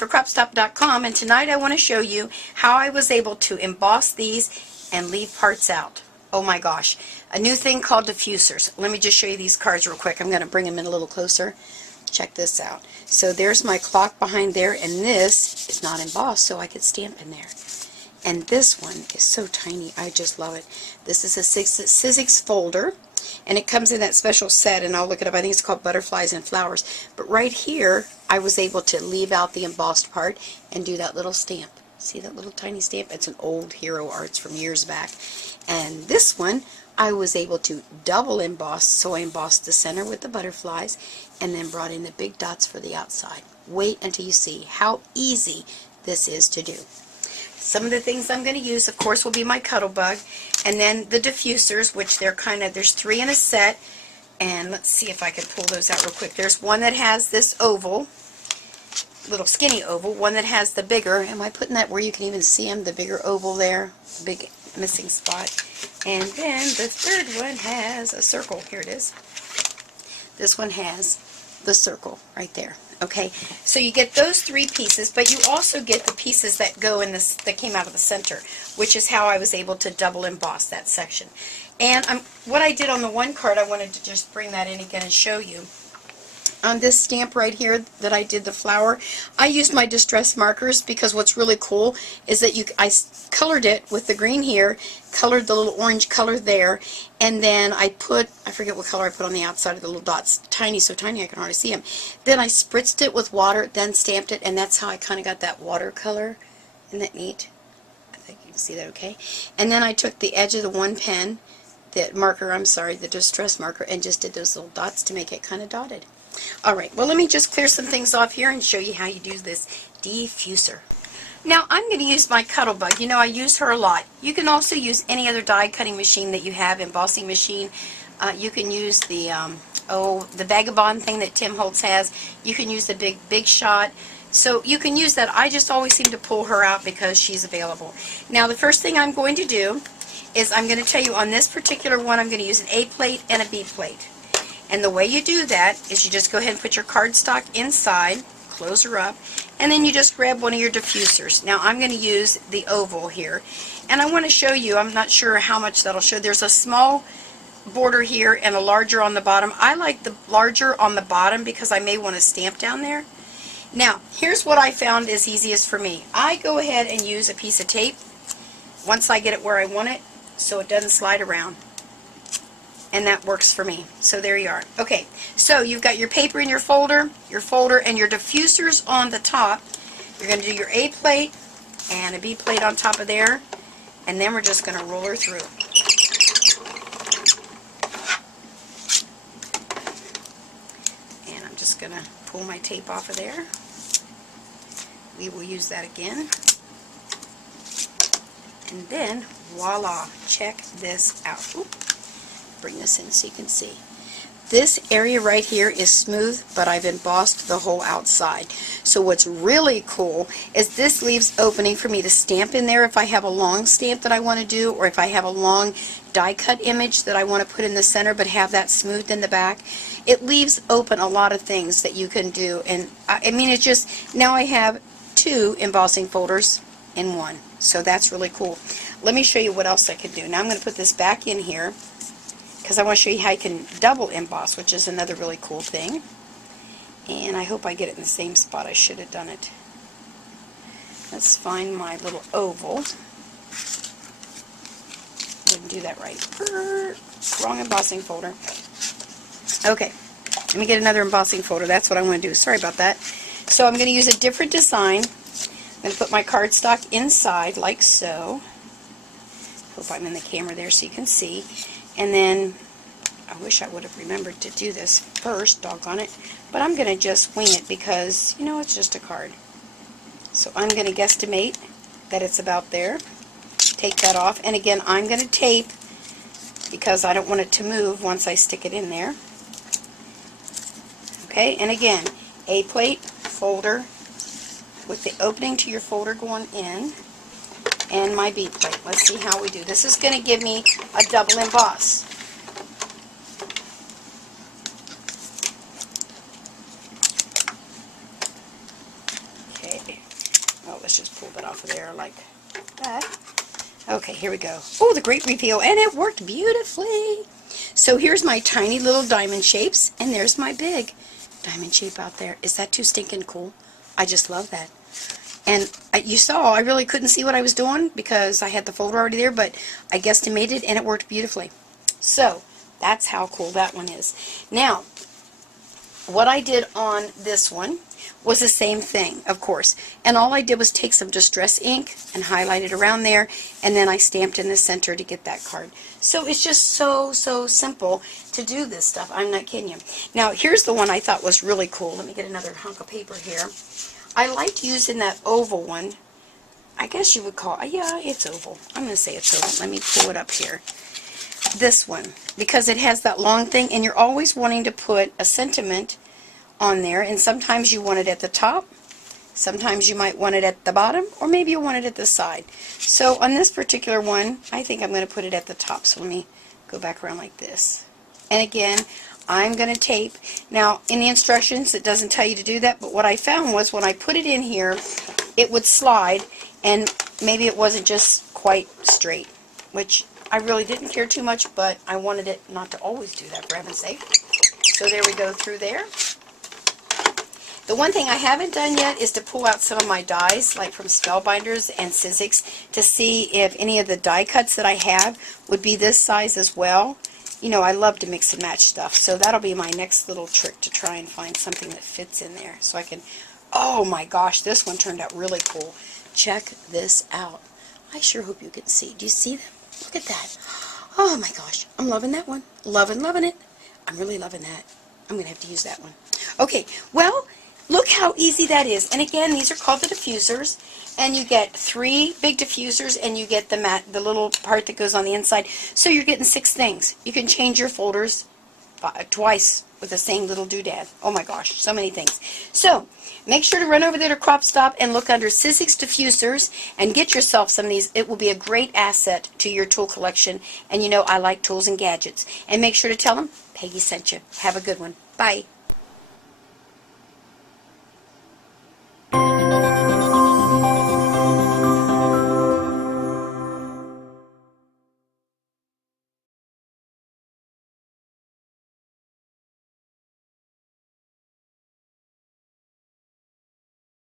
for CropStop.com, and tonight I want to show you how I was able to emboss these and leave parts out. Oh my gosh. A new thing called diffusers. Let me just show you these cards real quick. I'm going to bring them in a little closer. Check this out. So there's my clock behind there, and this is not embossed, so I could stamp in there. And this one is so tiny. I just love it. This is a Sizzix folder, and it comes in that special set, and I'll look it up. I think it's called Butterflies and Flowers. But right here, I was able to leave out the embossed part and do that little stamp. See that little tiny stamp? It's an old Hero Arts from years back. And this one, I was able to double emboss, so I embossed the center with the butterflies and then brought in the big dots for the outside. Wait until you see how easy this is to do. Some of the things I'm going to use, of course, will be my Cuttlebug, and then the diffusers, which they're there's 3 in a set, and let's see if I can pull those out real quick. There's one that has this oval, little skinny oval, one that has the bigger, am I putting that where you can even see them, the bigger oval there, big missing spot, and then the third one has a circle. Here it is. This one has the circle right there. Okay, so you get those 3 pieces, but you also get the pieces that go in this, that came out of the center, which is how I was able to double emboss that section. And what I did on the one card, I wanted to just bring that in again and show you. On this stamp right here that I did the flower, I used my distress markers because what's really cool is that I colored it with the green here, colored the little orange color there, and then I forget what color I put on the outside of the little dots, tiny, so tiny I can hardly see them. Then I spritzed it with water, then stamped it, and that's how I kind of got that watercolor. Isn't that neat? I think you can see that okay. And then I took the edge of the one pen, the distress marker, and just did those little dots to make it kind of dotted. Alright, well let me just clear some things off here and show you how you do this diffuser. Now I'm going to use my Cuttlebug. You know, I use her a lot. You can also use any other die cutting machine that you have, embossing machine. You can use the Vagabond thing that Tim Holtz has. You can use the Big Shot. So you can use that. I just always seem to pull her out because she's available. Now the first thing I'm going to do is I'm going to tell you on this particular one I'm going to use an A plate and a B plate. And the way you do that is you just go ahead and put your cardstock inside, close her up, and then you just grab one of your diffusers. Now I'm going to use the oval here, and I want to show you, I'm not sure how much that'll show. There's a small border here and a larger on the bottom. I like the larger on the bottom because I may want to stamp down there. Now here's what I found is easiest for me. I go ahead and use a piece of tape once I get it where I want it so it doesn't slide around. And that works for me. So there you are. Okay, so you've got your paper in your folder, and your diffusers on the top. You're going to do your A plate and a B plate on top of there, and then we're just going to roll her through. And I'm just going to pull my tape off of there. We will use that again. And then, voila, check this out. Oop. Bring this in so you can see. This area right here is smooth, but I've embossed the whole outside. So what's really cool is this leaves opening for me to stamp in there if I have a long stamp that I want to do, or if I have a long die cut image that I want to put in the center but have that smoothed in the back. It leaves open a lot of things that you can do, and I mean, it's just, now I have 2 embossing folders in one. So that's really cool. Let me show you what else I can do. Now I'm going to put this back in here, because I want to show you how you can double emboss, which is another really cool thing. And I hope I get it in the same spot. I should have done it. Let's find my little oval. Didn't do that right. Wrong embossing folder. Okay, let me get another embossing folder. That's what I want to do. Sorry about that. So I'm going to use a different design. I'm going to put my cardstock inside like so. Hope I'm in the camera there so you can see. And then, I wish I would have remembered to do this first, doggone it, but I'm going to just wing it because, you know, it's just a card. So I'm going to guesstimate that it's about there. Take that off, and again, I'm going to tape because I don't want it to move once I stick it in there. Okay, and again, A plate, folder, with the opening to your folder going in, and my B plate. Let's see how we do. This is going to give me a double emboss. Okay. off of there like that. Okay, here we go. Oh, the great reveal, and it worked beautifully. So here's my tiny little diamond shapes, and there's my big diamond shape out there. Is that too stinking cool? I just love that. And you saw, I really couldn't see what I was doing because I had the folder already there, but I guesstimated, and it worked beautifully. So that's how cool that one is. Now, what I did on this one was the same thing, of course. And all I did was take some Distress ink and highlight it around there, and then I stamped in the center to get that card. So it's just so simple to do this stuff. I'm not kidding you. Now, here's the one I thought was really cool. Let me get another hunk of paper here. I liked using that oval one. I guess you would call it, yeah, it's oval. I'm going to say it's oval. Let me pull it up here. This one, because it has that long thing, and you're always wanting to put a sentiment on there, and sometimes you want it at the top, sometimes you might want it at the bottom, or maybe you want it at the side. So on this particular one, I think I'm going to put it at the top. So let me go back around like this. And again, I'm going to tape. Now, in the instructions, it doesn't tell you to do that, but what I found was when I put it in here, it would slide, and maybe it wasn't just quite straight, which I really didn't care too much, but I wanted it not to always do that, for heaven's sake. So there we go through there. The one thing I haven't done yet is to pull out some of my dies, like from Spellbinders and Sizzix, to see if any of the die cuts that I have would be this size as well. You know, I love to mix and match stuff, so that'll be my next little trick to try and find something that fits in there. So I can, oh my gosh, this one turned out really cool. Check this out. I sure hope you can see. Do you see them? Look at that. Oh my gosh, I'm loving that one. Loving it. I'm really loving that. I'm going to have to use that one. Okay, well, look how easy that is. And again, these are called the diffusers, and you get 3 big diffusers, and you get the little part that goes on the inside. So you're getting 6 things. You can change your folders twice with the same little doodad. Oh my gosh, so many things. So make sure to run over there to CropStop and look under Sizzix diffusers and get yourself some of these. It will be a great asset to your tool collection. And you know I like tools and gadgets. And make sure to tell them Peggy sent you. Have a good one. Bye.